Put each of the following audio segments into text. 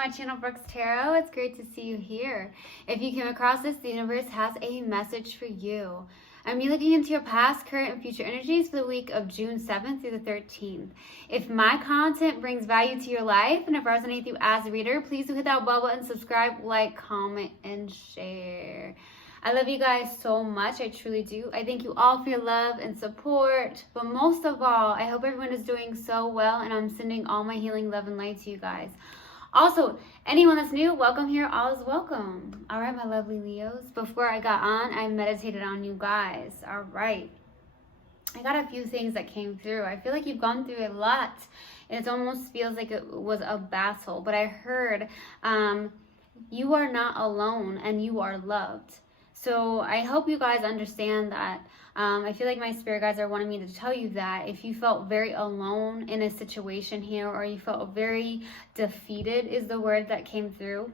my channel, Brooks Tarot. It's great to see you here. If you came across this, the universe has a message for you. I'm looking into your past, current, and future energies for the week of June 7th through the 13th. If my content brings value to your life and if it resonates with you as a reader, please do hit that bell button, subscribe, like, comment, and share. I love you guys so much. I truly do. I thank you all for your love and support. But most of all, I hope everyone is doing so well, and I'm sending all my healing love and light to you guys. Also, anyone that's new, welcome here. All is welcome. All right, my lovely Leos. Before I got on, I meditated on you guys. All right. I got a few things that came through. I feel like you've gone through a lot. It almost feels like it was a battle. But I heard you are not alone and you are loved. So I hope you guys understand that. I feel like my spirit guides are wanting me to tell you that if you felt very alone in a situation here, or you felt very defeated is the word that came through.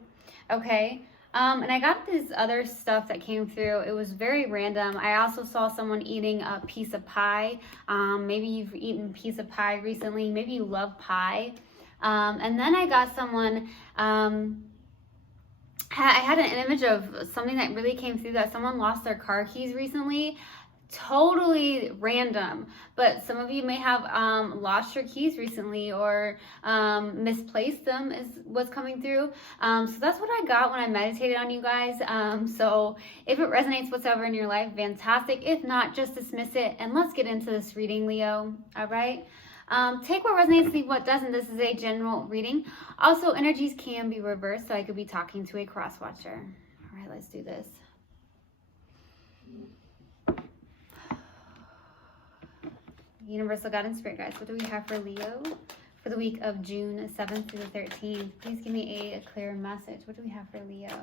Okay. And I got this other stuff that came through. It was very random. I also saw someone eating a piece of pie. Maybe you've eaten a piece of pie recently. Maybe you love pie. And then I got someone... I had an image of something that really came through, that someone lost their car keys recently. Totally random, but some of you may have lost your keys recently, or misplaced them is what's coming through. So that's what I got when I meditated on you guys. So if it resonates whatsoever in your life, fantastic. If not, just dismiss it, and let's get into this reading, Leo. All right. Take what resonates, leave what doesn't. This is a general reading. Also, energies can be reversed, so I could be talking to a cross watcher. All right, let's do this. Universal God and Spirit guides, what do we have for Leo for the week of June 7th through the 13th? Please give me a clear message. What do we have for Leo?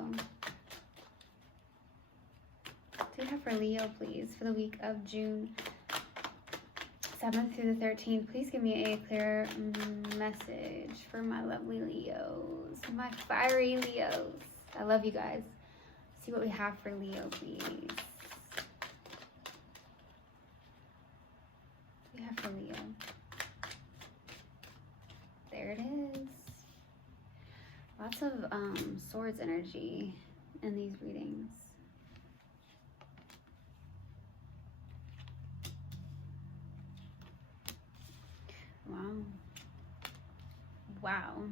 What do we have for Leo, please, for the week of June 7th through the 13th? Please give me a clear message for my lovely Leos, my fiery Leos. I love you guys. See what we have for Leo, please. What do we have for Leo? There it is. Lots of swords energy in these readings. Wow. Wow.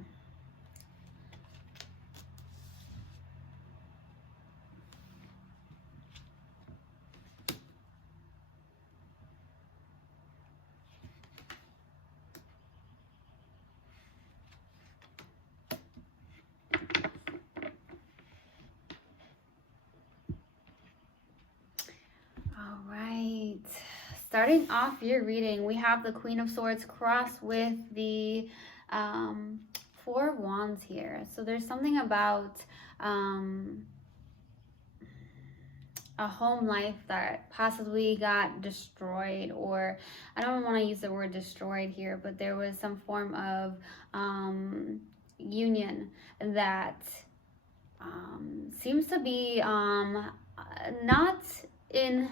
All right. Starting off your reading, we have the Queen of Swords crossed with the Four Wands here. So there's something about a home life that possibly got destroyed, or I don't want to use the word destroyed here, but there was some form of union that seems to be not in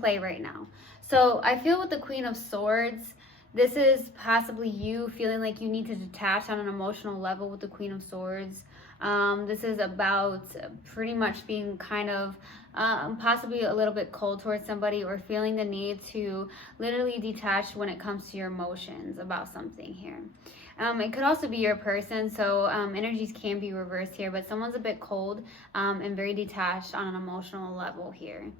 play right now. So I feel with the Queen of Swords, this is possibly you feeling like you need to detach on an emotional level with the Queen of Swords. This is about pretty much being kind of possibly a little bit cold towards somebody, or feeling the need to literally detach when it comes to your emotions about something here. It could also be your person, so energies can be reversed here, but someone's a bit cold and very detached on an emotional level here.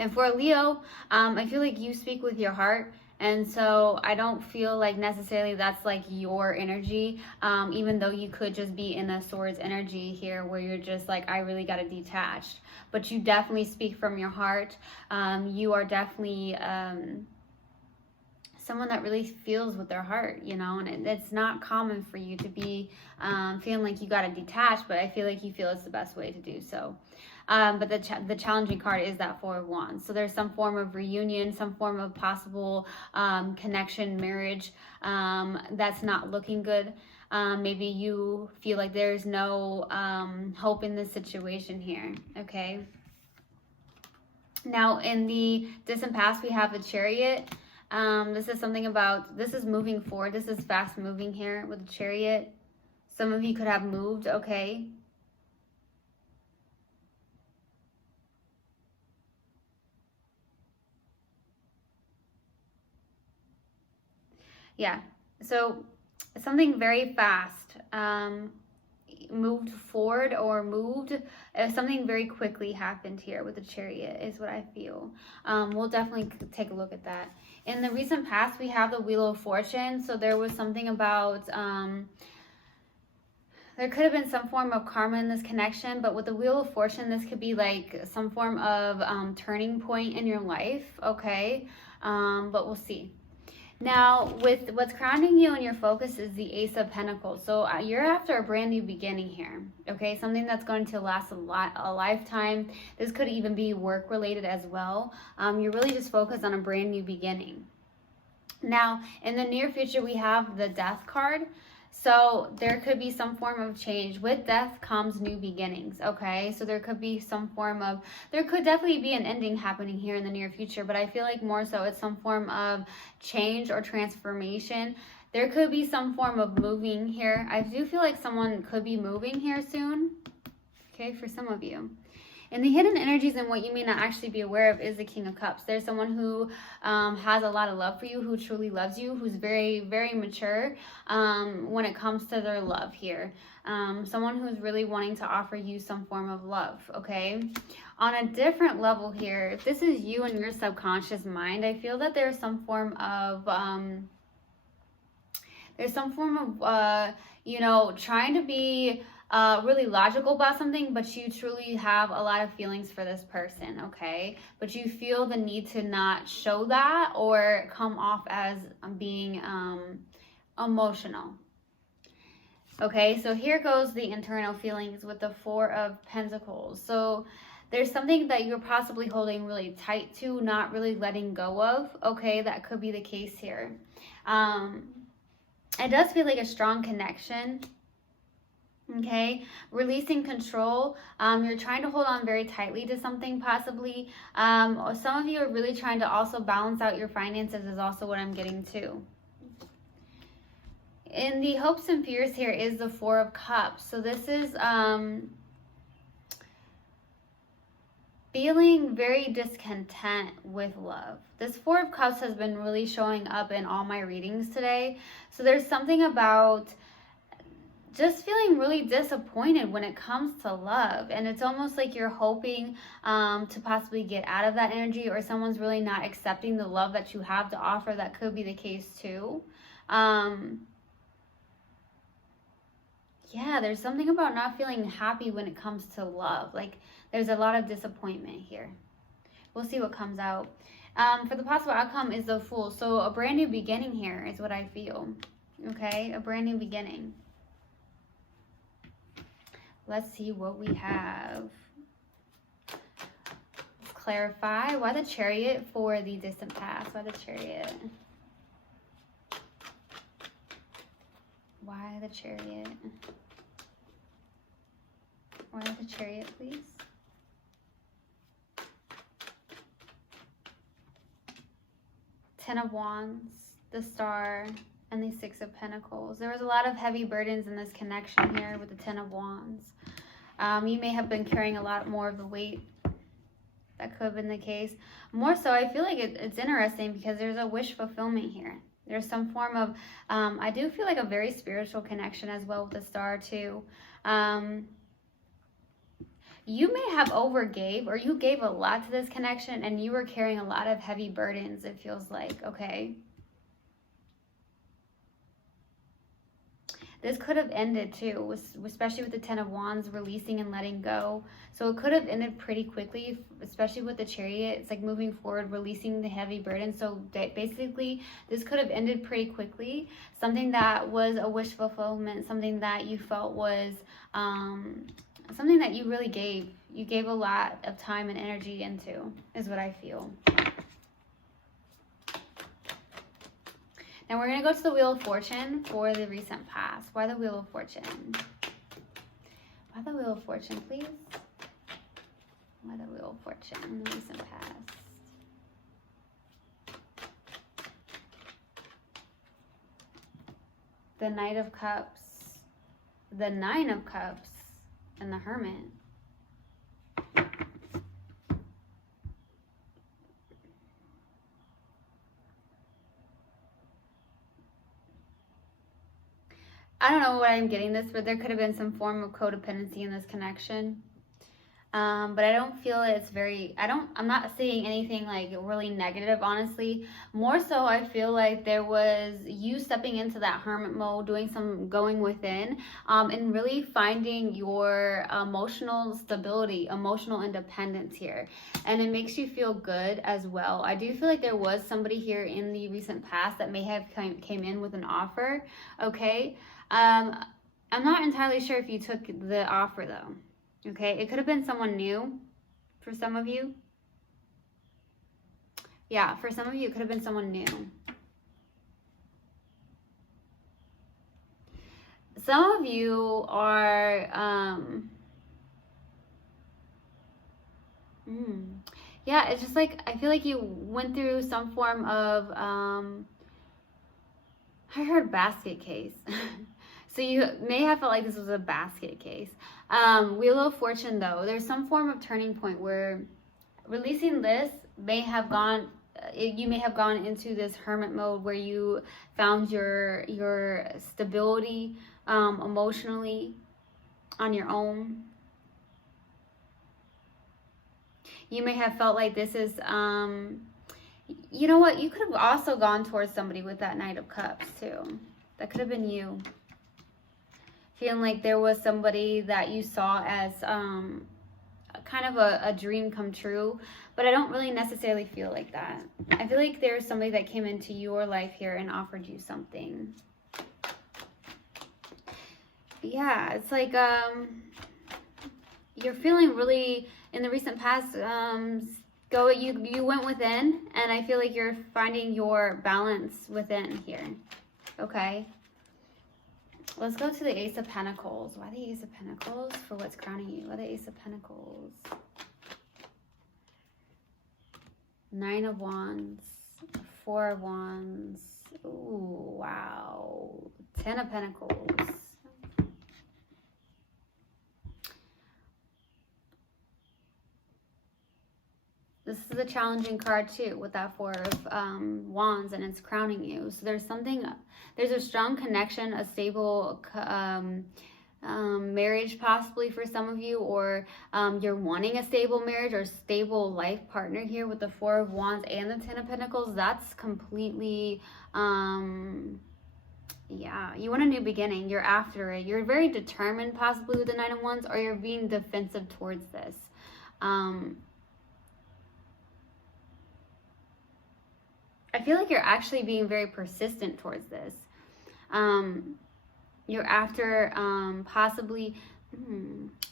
And for Leo, I feel like you speak with your heart. And so I don't feel like necessarily that's like your energy, even though you could just be in a swords energy here where you're just like, I really got to detach. But you definitely speak from your heart. You are definitely someone that really feels with their heart, you know, and it's not common for you to be feeling like you got to detach, but I feel like you feel it's the best way to do so. But the challenging card is that Four of Wands. So there's some form of reunion, some form of possible connection, marriage that's not looking good. Maybe you feel like there's no hope in this situation here, okay? Now, in the distant past, we have the Chariot. This is something about, this is moving forward. This is fast moving here with the Chariot. Some of you could have moved, okay? Yeah, so something very fast moved forward or moved. Something very quickly happened here with the Chariot is what I feel. We'll definitely take a look at that. In the recent past, we have the Wheel of Fortune. So there was something about, there could have been some form of karma in this connection, but with the Wheel of Fortune, this could be like some form of turning point in your life, okay? But we'll see. Now, with what's grounding you and your focus is the Ace of Pentacles. So you're after a brand new beginning here, okay? Something that's going to last a lifetime. This could even be work related as well. You're really just focused on a brand new beginning. Now, in the near future, we have the Death card. So there could be some form of change. With death comes new beginnings, okay? So there could be some form of, there could definitely be an ending happening here in the near future, but I feel like more so it's some form of change or transformation. There could be some form of moving here. I do feel like someone could be moving here soon, okay, for some of you. And the hidden energies and what you may not actually be aware of is the King of Cups. There's someone who has a lot of love for you, who truly loves you, who's very, very mature when it comes to their love here. Someone who's really wanting to offer you some form of love, okay? On a different level here, if this is you and your subconscious mind, I feel that there's some form of, you know, trying to be really logical about something, but you truly have a lot of feelings for this person, okay? But you feel the need to not show that or come off as being emotional. Okay, so here goes the internal feelings with the Four of Pentacles. So there's something that you're possibly holding really tight to, not really letting go of, okay? That could be the case here. It does feel like a strong connection. Okay, releasing control. You're trying to hold on very tightly to something possibly. Some of you are really trying to also balance out your finances is also what I'm getting to. In the hopes and fears here is the Four of Cups. So this is feeling very discontent with love. This Four of Cups has been really showing up in all my readings today. So there's something about just feeling really disappointed when it comes to love, and it's almost like you're hoping to possibly get out of that energy, or someone's really not accepting the love that you have to offer. That could be the case too. Yeah, there's something about not feeling happy when it comes to love. Like there's a lot of disappointment here. We'll see what comes out. For the possible outcome is the Fool. So a brand new beginning here is what I feel. Okay, a brand new beginning. Let's see what we have. Let's clarify. Why the Chariot for the distant past? Why the Chariot? Why the Chariot? Why the Chariot, please? Ten of Wands, the Star, and the Six of Pentacles. There was a lot of heavy burdens in this connection here with the Ten of Wands. You may have been carrying a lot more of the weight. That could have been the case. More so, I feel like it's interesting because there's a wish fulfillment here. There's some form of, I do feel like a very spiritual connection as well with the Star too. You may have overgave, or you gave a lot to this connection and you were carrying a lot of heavy burdens, it feels like, okay? This could have ended too, especially with the Ten of Wands, releasing and letting go. So it could have ended pretty quickly, especially with the Chariot. It's like moving forward, releasing the heavy burden. So basically, this could have ended pretty quickly. Something that was a wish fulfillment, something that you felt was something that you really gave. You gave a lot of time and energy into, is what I feel. Now we're going to go to the Wheel of Fortune for the recent past. Why the Wheel of Fortune? Why the Wheel of Fortune, please? Why the Wheel of Fortune in the recent past? the Knight of Cups, the Nine of Cups, and the Hermit. I don't know what I'm getting this, but there could have been some form of codependency in this connection. But I don't feel it's very, I'm not saying anything like really negative, honestly. More so, I feel like there was you stepping into that hermit mode, doing some going within, and really finding your emotional stability, emotional independence here. And it makes you feel good as well. I do feel like there was somebody here in the recent past that may have came in with an offer, okay? I'm not entirely sure if you took the offer though. Okay, it could have been someone new for some of you. Yeah, for some of you, it could have been someone new. Some of you are, yeah, it's just like, I feel like you went through some form of, I heard basket case. So you may have felt like this was a basket case. Wheel of Fortune, though, there's some form of turning point where releasing this may have gone, you may have gone into this hermit mode where you found your stability emotionally on your own. You may have felt like this is, you know what, you could have also gone towards somebody with that Knight of Cups too. That could have been you. Feeling like there was somebody that you saw as kind of a dream come true, but I don't really necessarily feel like that. I feel like there's somebody that came into your life here and offered you something. Yeah, it's like you're feeling really, in the recent past, you went within, and I feel like you're finding your balance within here, okay? Let's go to the Ace of Pentacles. Why the Ace of Pentacles? For what's crowning you? Why the Ace of Pentacles? Nine of Wands. Four of Wands. Ooh, wow. Ten of Pentacles. This is a challenging card too, with that Four of Wands, and it's crowning you. So there's a strong connection, a stable marriage possibly for some of you, or you're wanting a stable marriage or stable life partner here with the Four of Wands and the Ten of Pentacles. That's completely, yeah, you want a new beginning. You're after it. You're very determined possibly with the Nine of Wands, or you're being defensive towards this. I feel like you're actually being very persistent towards this. You're after possibly,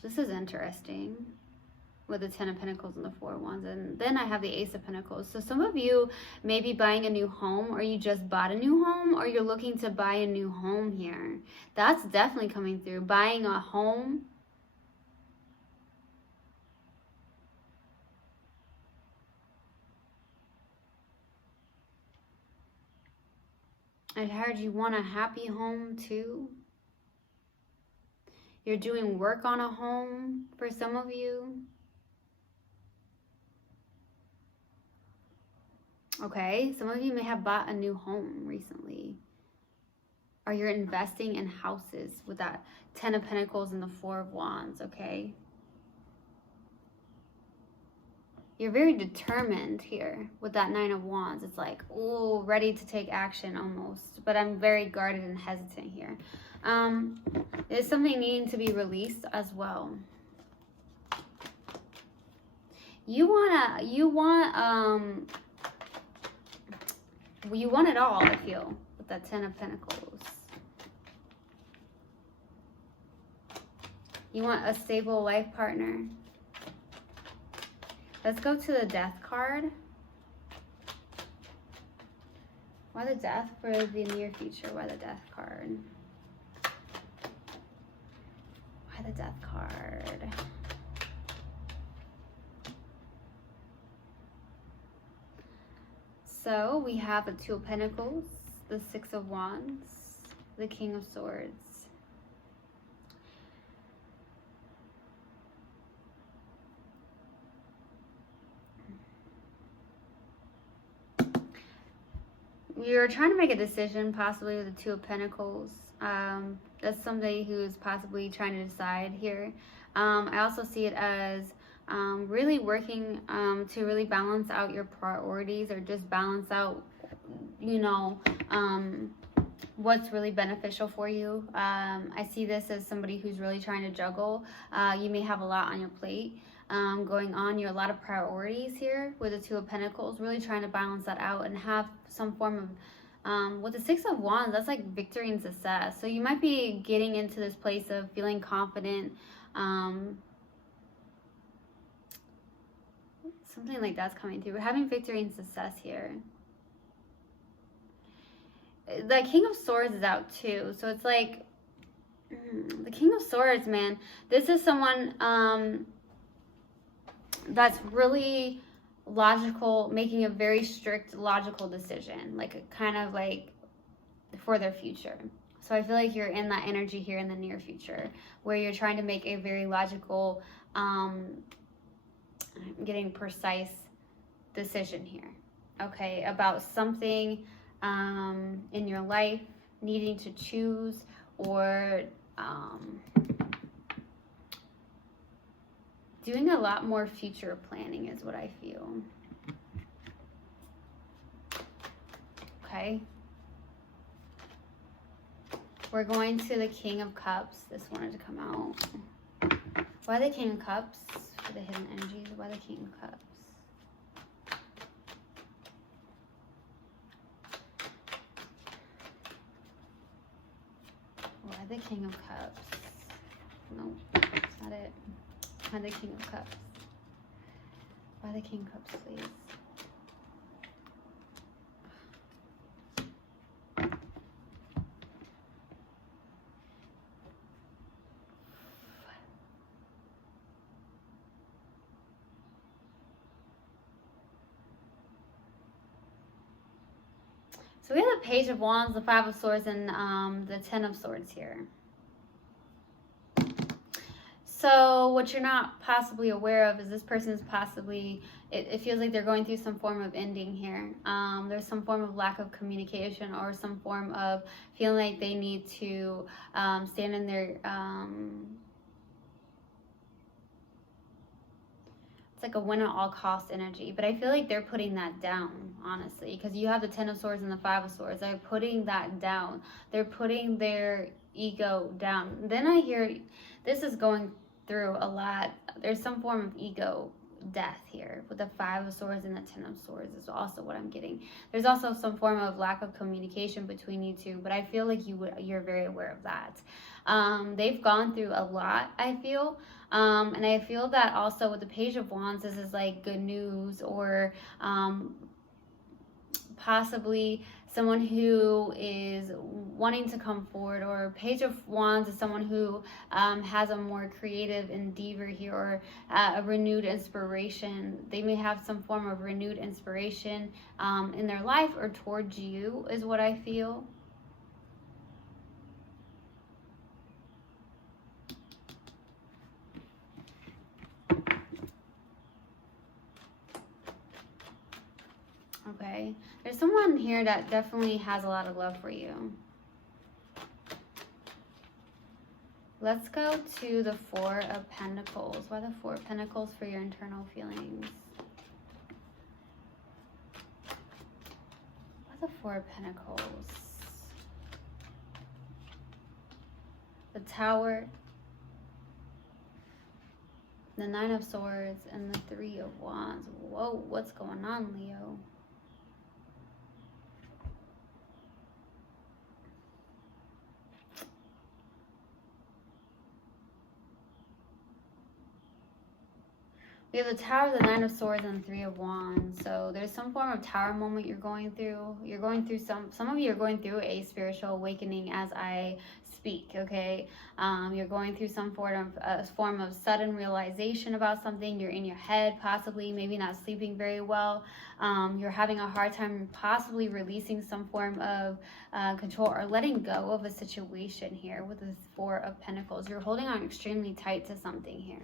this is interesting, with the Ten of Pentacles and the Four of Wands. And then I have the Ace of Pentacles. So some of you may be buying a new home, or you just bought a new home, or you're looking to buy a new home here. That's definitely coming through. Buying a home. I heard you want a happy home too. You're doing work on a home for some of you. Okay, some of you may have bought a new home recently. Or you're investing in houses with that Ten of Pentacles and the Four of Wands, okay? You're very determined here with that Nine of Wands. It's like, oh, ready to take action almost. But I'm very guarded and hesitant here. There's something needing to be released as well. You want it all, I feel, with that Ten of Pentacles. You want a stable life partner. Let's go to the Death card. Why the Death for the near future? Why the Death card? Why the Death card? So we have the Two of Pentacles, the Six of Wands, The King of Swords. You're trying to make a decision, possibly with the Two of Pentacles. That's somebody who's possibly trying to decide here. I also see it as really working to really balance out your priorities, or just balance out, you know, what's really beneficial for you. I see this as somebody who's really trying to juggle. You may have a lot on your plate going on. You have a lot of priorities here with the Two of Pentacles, really trying to balance that out and have some form of, with the Six of Wands, that's like victory and success. So you might be getting into this place of feeling confident. Something like that's coming through. We're having victory and success here. The King of Swords is out too. So it's like, the King of Swords, man. This is someone that's really logical, making a very strict logical decision, like a kind of like for their future. So I feel like you're in that energy here in the near future, where you're trying to make a very logical, getting precise decision here, okay, about something in your life, needing to choose, or doing a lot more future planning is what I feel. Okay. We're going to the King of Cups. This wanted to come out. Why the King of Cups? For the hidden energies. Why the King of Cups? Why the King of Cups? No, that's not it. Why the King of Cups? Why the King of Cups, please? So we have the Page of Wands, the Five of Swords, and the Ten of Swords here. So what you're not possibly aware of is this person is possibly, it feels like they're going through some form of ending here. There's some form of lack of communication, or some form of feeling like they need to stand in their, it's like a win at all cost energy. But I feel like they're putting that down, honestly, because you have the Ten of Swords and the Five of Swords. They're putting that down. They're putting their ego down. Then I hear this is going through a lot. There's some form of ego death here with the Five of Swords and the Ten of Swords is also what I'm getting. There's also some form of lack of communication between you two, but I feel like you're very aware of that. They've gone through a lot, I feel. And I feel that also with the Page of Wands, this is like good news, or possibly someone who is wanting to come forward, or Page of Wands is someone who has a more creative endeavor here, or a renewed inspiration. They may have some form of renewed inspiration in their life or towards you is what I feel. Okay, there's someone here that definitely has a lot of love for you. Let's go to the Four of Pentacles. Why the Four of Pentacles for your internal feelings? Why the Four of Pentacles? The Tower, the Nine of Swords, and the Three of Wands. Whoa, what's going on, Leo? We have the Tower, the Nine of Swords, and the Three of Wands. So there's some form of tower moment you're going through. You're going through some of you are going through a spiritual awakening as I speak, okay? You're going through some form of sudden realization about something. You're in your head, possibly, maybe not sleeping very well. You're having a hard time possibly releasing some form of control or letting go of a situation here with the Four of Pentacles. You're holding on extremely tight to something here.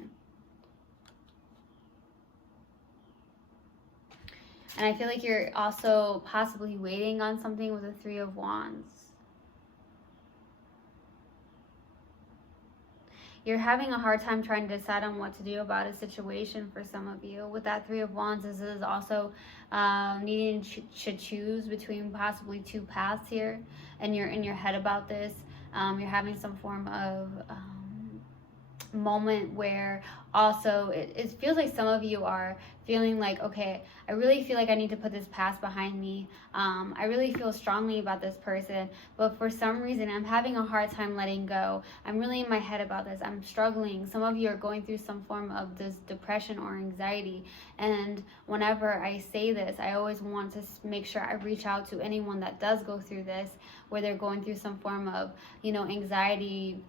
And I feel like you're also possibly waiting on something with the Three of Wands. You're having a hard time trying to decide on what to do about a situation for some of you. With that Three of Wands, this is also needing to choose between possibly two paths here. And you're in your head about this. You're having some form of moment where also it feels like some of you are feeling like, okay, I really feel like I need to put this past behind me. I really feel strongly about this person, but for some reason I'm having a hard time letting go. I'm really in my head about this. I'm struggling. Some of you are going through some form of this depression or anxiety, and whenever I say this, I always want to make sure I reach out to anyone that does go through this, where they're going through some form of, anxiety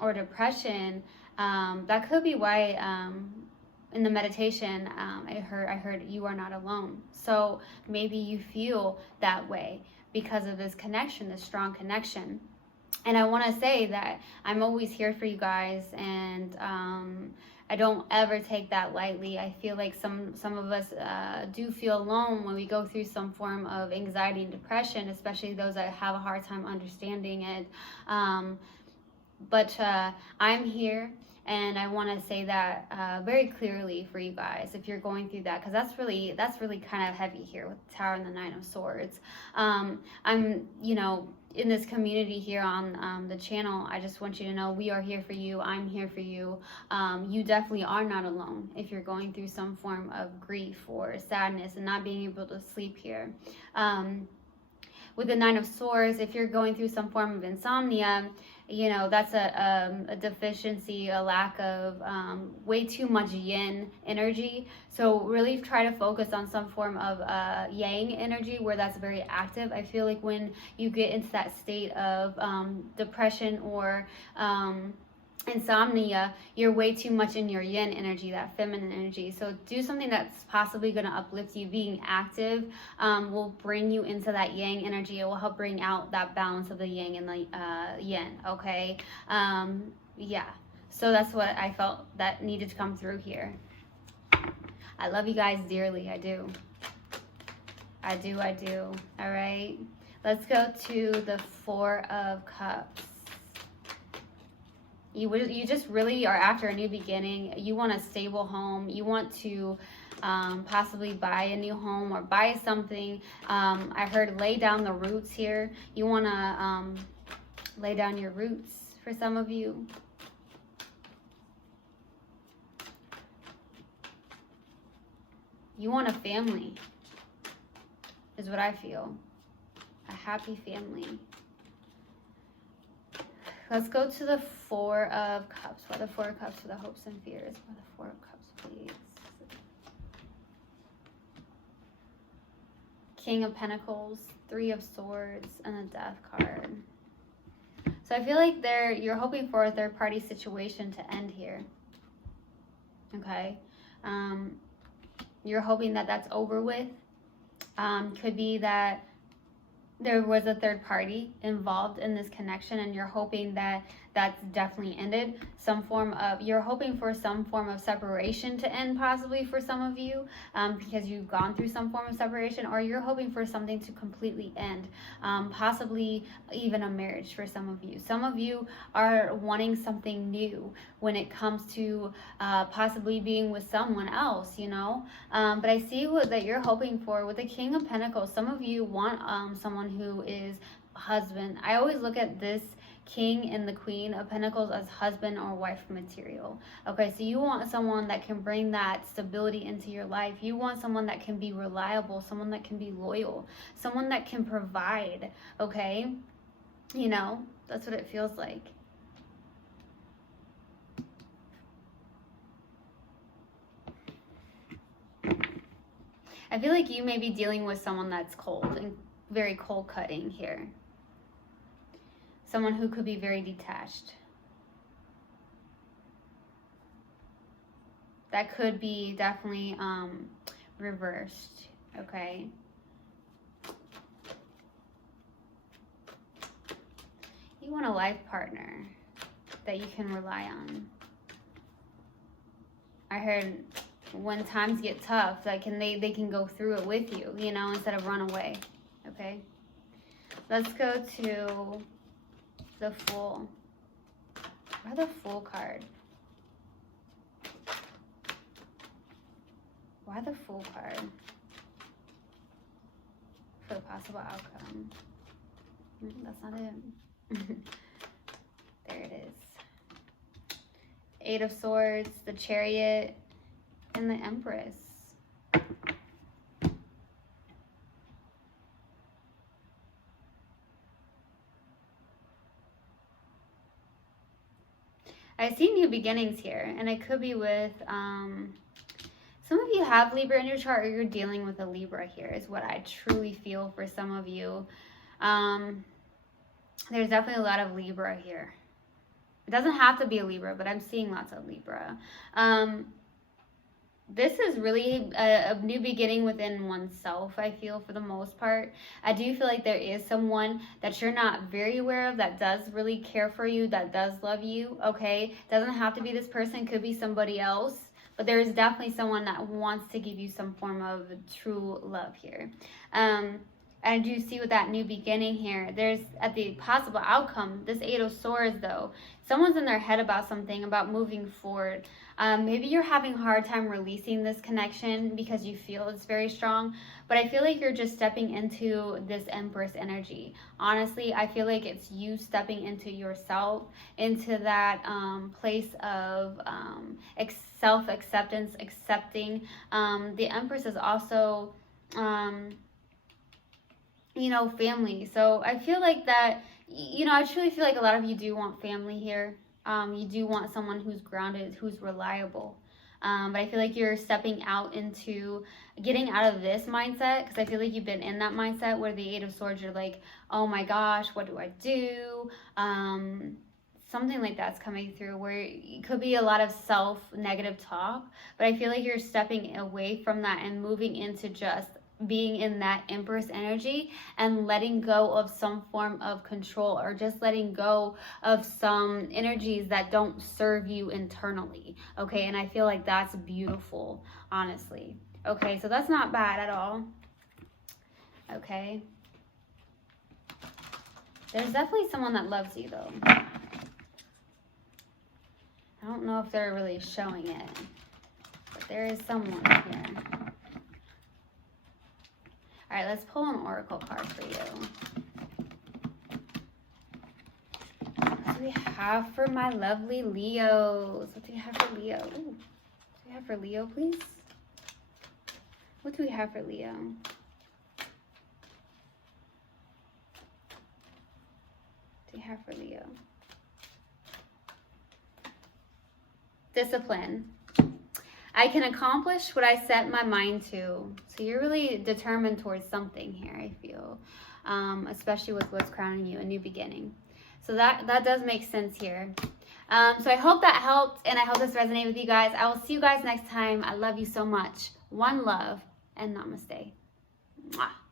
or depression. That could be why in the meditation I heard you are not alone. So maybe you feel that way because of this connection, this strong connection. And I want to say that I'm always here for you guys, and I don't ever take that lightly. I feel like some of us do feel alone when we go through some form of anxiety and depression, especially those that have a hard time understanding it. But I'm here, and I want to say that very clearly for you guys if you're going through that, because that's really kind of heavy here with the Tower and the Nine of Swords. I'm in this community here on the channel. I just want you to know we are here for you. I'm here for you. You definitely are not alone if you're going through some form of grief or sadness and not being able to sleep here. With the Nine of Swords, if you're going through some form of insomnia, that's a deficiency, a lack of way too much yin energy. So really try to focus on some form of yang energy where that's very active. I feel like when you get into that state of depression or insomnia, you're way too much in your yin energy, that feminine energy. So do something that's possibly going to uplift you. Being active will bring you into that yang energy. It will help bring out that balance of the yang and the yin, okay? Yeah, so that's what I felt that needed to come through here. I love you guys dearly. I do. All right, let's go to the Four of Cups. You just really are after a new beginning. You want a stable home. You want to possibly buy a new home or buy something. I heard lay down the roots here. You want to lay down your roots for some of you. You want a family, is what I feel. A happy family. Let's go to the Four of Cups. What are the Four of Cups for the hopes and fears? What are the Four of Cups, please? King of Pentacles, Three of Swords, and the Death card. So I feel like you're hoping for a third-party situation to end here. Okay? You're hoping that that's over with. Could be that there was a third party involved in this connection, and you're hoping that that's definitely ended. You're hoping for some form of separation to end, possibly for some of you, because you've gone through some form of separation, or you're hoping for something to completely end, possibly even a marriage for some of you. Some of you are wanting something new when it comes to possibly being with someone else, but I see that you're hoping for with the King of Pentacles. Some of you want someone who is husband. I always look at this King and the Queen of Pentacles as husband or wife material. Okay, so you want someone that can bring that stability into your life. You want someone that can be reliable, someone that can be loyal, someone that can provide, okay? That's what it feels like. I feel like you may be dealing with someone that's cold and very cold cutting here. Someone who could be very detached. That could be definitely reversed, okay? You want a life partner that you can rely on. I heard when times get tough, they can go through it with you, you know, instead of run away, okay? Let's go to the Fool. Why the Fool card? Why the Fool card? For the possible outcome. That's not it. There it is. Eight of Swords, the Chariot, and the Empress. I see new beginnings here, and it could be with, some of you have Libra in your chart, or you're dealing with a Libra here, is what I truly feel for some of you. There's definitely a lot of Libra here. It doesn't have to be a Libra, but I'm seeing lots of Libra. This is really a new beginning within oneself, I feel, for the most part. I do feel like there is someone that you're not very aware of that does really care for you, that does love you, okay? Doesn't have to be this person, could be somebody else. But there is definitely someone that wants to give you some form of true love here. I do see with that new beginning here, there's at the possible outcome, this Eight of Swords though, someone's in their head about something, about moving forward. Maybe you're having a hard time releasing this connection because you feel it's very strong, but I feel like you're just stepping into this Empress energy. Honestly, I feel like it's you stepping into yourself, into that place of self-acceptance, accepting. The Empress is also, you know, family. So I feel like that, you know, I truly feel like a lot of you do want family here. You do want someone who's grounded, who's reliable. But I feel like you're stepping out into getting out of this mindset, because I feel like you've been in that mindset where the Eight of Swords, you're like, oh my gosh, what do I do? Something like that's coming through, where it could be a lot of self-negative talk, but I feel like you're stepping away from that and moving into just being in that Empress energy and letting go of some form of control, or just letting go of some energies that don't serve you internally, okay? And I feel like that's beautiful, honestly. Okay, so that's not bad at all. Okay, there's definitely someone that loves you though. I don't know if they're really showing it, but there is someone here. All right, let's pull an oracle card for you. What do we have for my lovely Leos? What do we have for Leo? Ooh, what do we have for Leo, please? What do we have for Leo? What do we have for Leo? Discipline. I can accomplish what I set my mind to. So you're really determined towards something here, I feel. Especially with what's crowning you, a new beginning. So that does make sense here. So I hope that helped, and I hope this resonated with you guys. I will see you guys next time. I love you so much. One love, and namaste. Mwah.